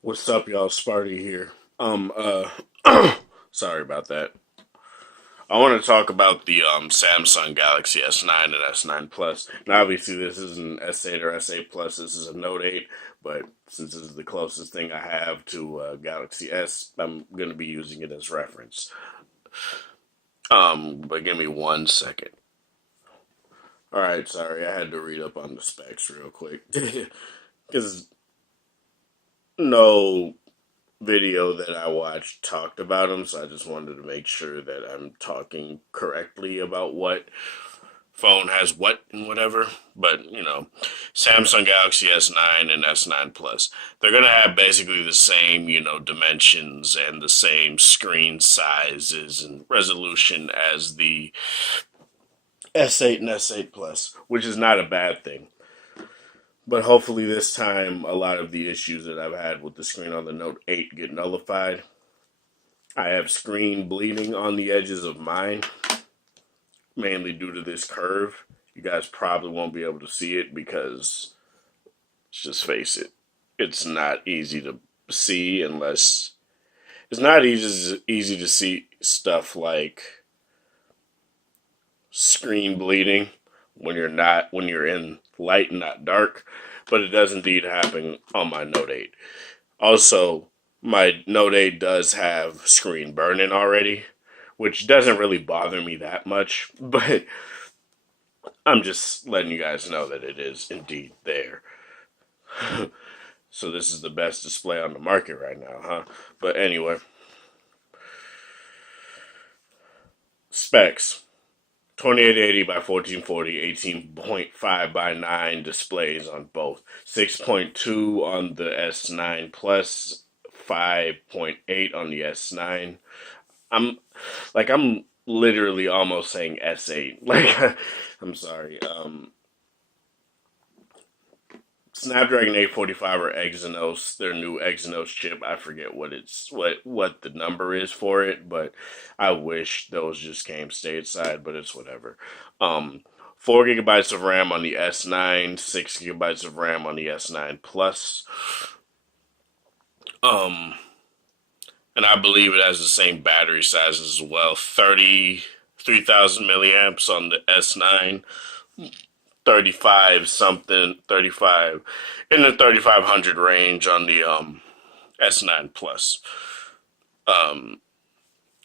What's up, y'all? Sparty here. Sorry about that. I want to talk about the Samsung Galaxy S9 and S9 Plus. Now, obviously, this isn't S8 or S8 Plus. This is a Note 8, but since this is the closest thing I have to Galaxy S, I'm going to be using it as reference. But give me 1 second. All right, sorry, I had to read up on the specs real quick because no video that I watched talked about them, so I just wanted to make sure that I'm talking correctly about what phone has what and whatever. But, Samsung Galaxy S9 and S9 Plus, they're going to have basically the same, dimensions and the same screen sizes and resolution as the S8 and S8 Plus, which is not a bad thing. But hopefully this time a lot of the issues that I've had with the screen on the Note 8 get nullified. I have screen bleeding on the edges of mine, mainly due to this curve. You guys probably won't be able to see it because, let's just face it, it's not easy to see unless it's not easy to see stuff like screen bleeding when you're in light and not dark, but it does indeed happen on my Note 8. Also, my Note 8 does have screen burn-in already, which doesn't really bother me that much, but I'm just letting you guys know that it is indeed there. So this is the best display on the market right now, huh? But anyway, specs. 2880 by 1440, 18.5 by 9 displays on both. 6.2 on the S9 Plus, 5.8 on the S9. I'm I'm literally almost saying S8. I'm sorry. Snapdragon 845 or Exynos, their new Exynos chip. I forget what the number is for it, but I wish those just came stateside, but it's whatever. 4 gigabytes of RAM on the S9, 6 gigabytes of RAM on the S9 Plus. Um, and I believe it has the same battery size as well. 33,000 milliamps on the S9, 35 something, 35 in the 3500 range on the S9 Plus. Um,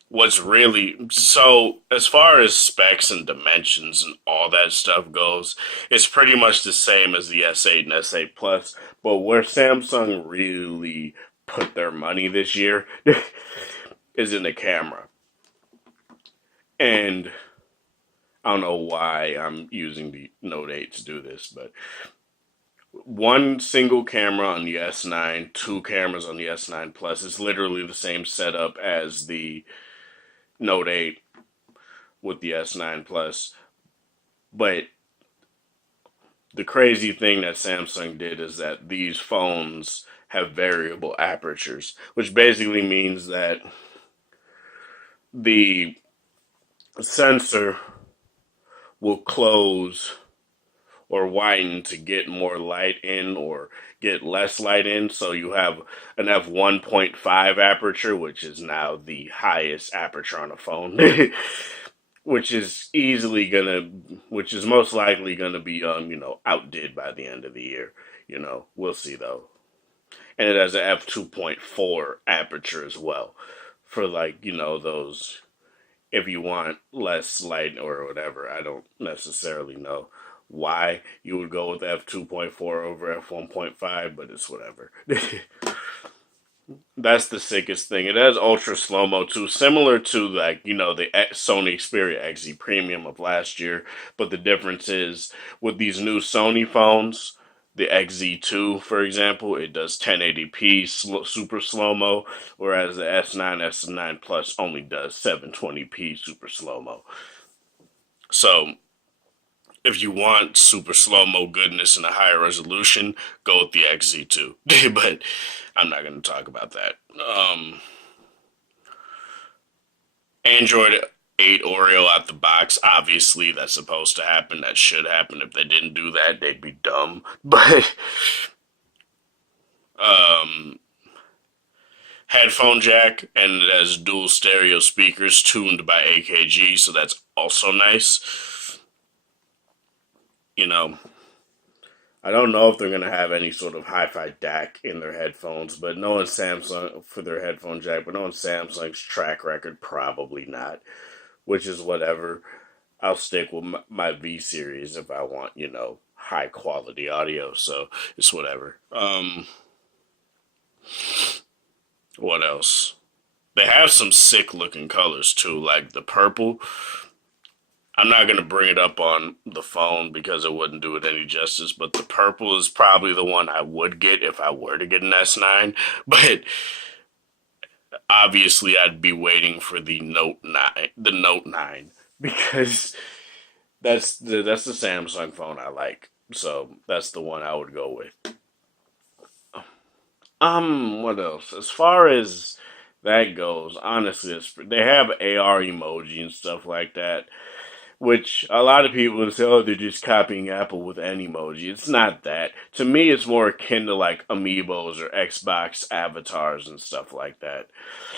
what's really so as far as specs and dimensions and all that stuff goes, it's pretty much the same as the S8 and S8 Plus, but where Samsung really put their money this year is in the camera. And I don't know why I'm using the Note 8 to do this, but one single camera on the S9, two cameras on the S9 Plus. It's literally the same setup as the Note 8 with the S9 Plus. But the crazy thing that Samsung did is that these phones have variable apertures, which basically means that the sensor will close or widen to get more light in or get less light in. So you have an f1.5 aperture, which is now the highest aperture on a phone, which is most likely gonna be outdid by the end of the year. We'll see though. And it has an f2.4 aperture as well for those if you want less light or whatever. I don't necessarily know why you would go with f2.4 over f1.5, but it's whatever. That's the sickest thing. It has ultra slow mo too, similar to the Sony Xperia XZ Premium of last year. But the difference is with these new Sony phones, the XZ2, for example, it does 1080p super slow mo, whereas the S9 S9 Plus only does 720p super slow mo. So if you want super slow mo goodness and a higher resolution, go with the XZ2. But I'm not going to talk about that. Android 8 Oreo out the box. Obviously, that's supposed to happen. That should happen. If they didn't do that, they'd be dumb. But um, headphone jack, and it has dual stereo speakers tuned by AKG, so that's also nice. You know, I don't know if they're going to have any sort of hi-fi DAC in their headphones, but knowing Samsung for their headphone jack, but knowing Samsung's track record, probably not, which is whatever. I'll stick with my V series if I want, high quality audio, so it's whatever. What else? They have some sick looking colors too, like the purple. I'm not going to bring it up on the phone because it wouldn't do it any justice, but the purple is probably the one I would get if I were to get an S9. But obviously, I'd be waiting for the Note 9, because that's the Samsung phone I like. So that's the one I would go with. What else? As far as that goes, honestly, they have AR emoji and stuff like that, which a lot of people would say, oh, they're just copying Apple with Animoji. It's not that. To me, it's more akin to like Amiibos or Xbox avatars and stuff like that.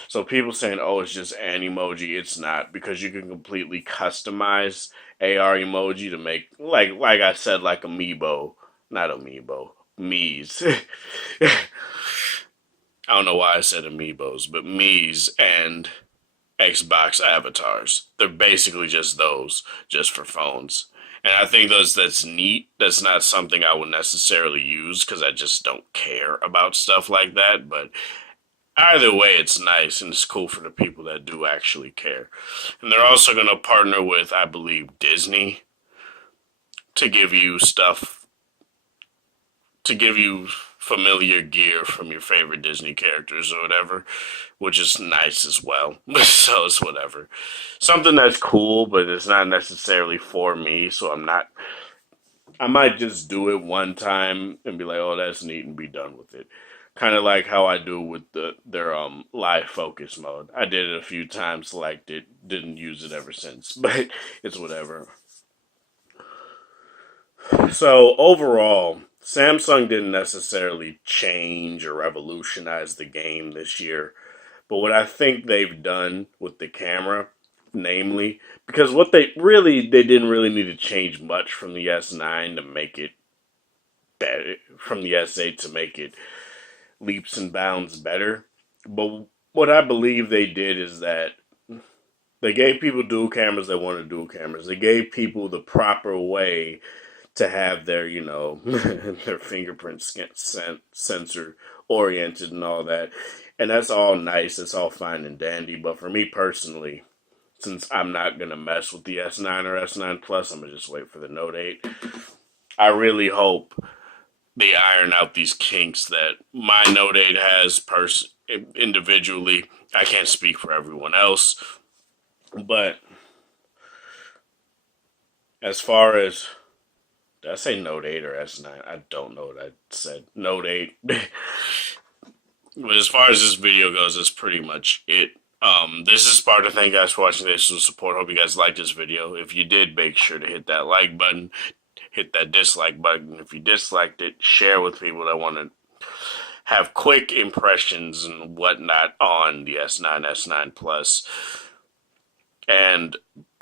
So people saying, oh, it's just Animoji. It's not, because you can completely customize AR emoji to make, like I said, like Amiibo. Not Amiibo. Mii's. I don't know why I said Amiibos, but Mii's and Xbox avatars. They're basically just those, just for phones. And I think that's neat. That's not something I would necessarily use because I just don't care about stuff like that. But either way, it's nice and it's cool for the people that do actually care. And they're also going to partner with, I believe, Disney to give you stuff, to give you familiar gear from your favorite Disney characters or whatever, which is nice as well. So it's whatever. Something that's cool, but it's not necessarily for me, so I might just do it one time and be like, oh, that's neat, and be done with it. Kind of like how I do with their live focus mode. I did it a few times, liked it, didn't use it ever since, but it's whatever. So overall, Samsung didn't necessarily change or revolutionize the game this year. But what I think they've done with the camera, namely, because they didn't really need to change much from the S9 to make it better, from the S8 to make it leaps and bounds better. But what I believe they did is that they gave people dual cameras that wanted dual cameras. They gave people the proper way to have their, their fingerprint sensor oriented and all that. And that's all nice. It's all fine and dandy. But for me personally, since I'm not going to mess with the S9 or S9 Plus, I'm going to just wait for the Note 8. I really hope they iron out these kinks that my Note 8 has individually. I can't speak for everyone else. But as far as, did I say Note 8 or S9? I don't know what I said. Note 8. But as far as this video goes, that's pretty much it. This is Sparta. Thank you guys for watching this support. Hope you guys liked this video. If you did, make sure to hit that like button, hit that dislike button. If you disliked it, share with people that want to have quick impressions and whatnot on the S9, S9 Plus. And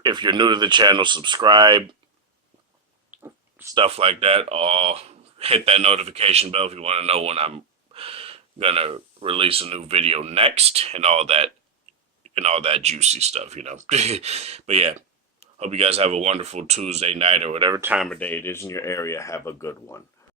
if you're new to the channel, subscribe, stuff like that. Hit that notification bell if you want to know when I'm gonna release a new video next, and all that juicy stuff, But yeah, hope you guys have a wonderful Tuesday night or whatever time of day it is in your area. Have a good one.